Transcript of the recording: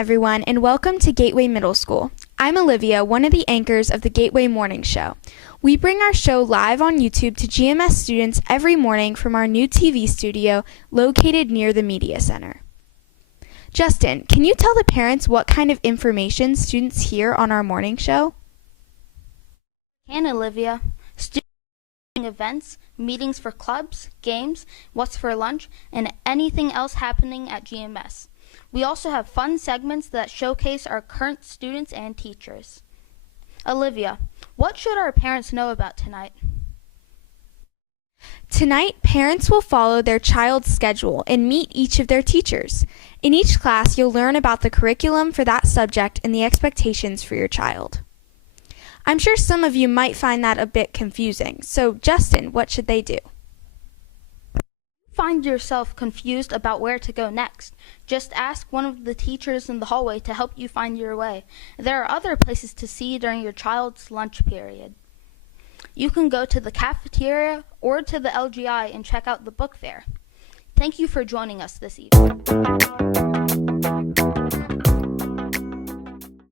everyone, and welcome to Gateway Middle School. I'm Olivia, one of the anchors of the Gateway Morning Show. We bring our show live on YouTube to GMS students every morning from our new TV studio located near the Media Center. Justin, can you tell the parents what kind of information students hear on our morning show? And Olivia, student events, meetings for clubs, games, what's for lunch, and anything else happening at GMS. We also have fun segments that showcase our current students and teachers. Olivia, what should our parents know about tonight? Tonight, parents will follow their child's schedule and meet each of their teachers. In each class, you'll learn about the curriculum for that subject and the expectations for your child. I'm sure some of you might find that a bit confusing. So, Justin, what should they do? Find yourself confused about where to go next, just ask one of the teachers in the hallway to help you find your way. There are other places to see during your child's lunch period. You can go to the cafeteria or to the LGI and check out the book fair. Thank you for joining us this evening.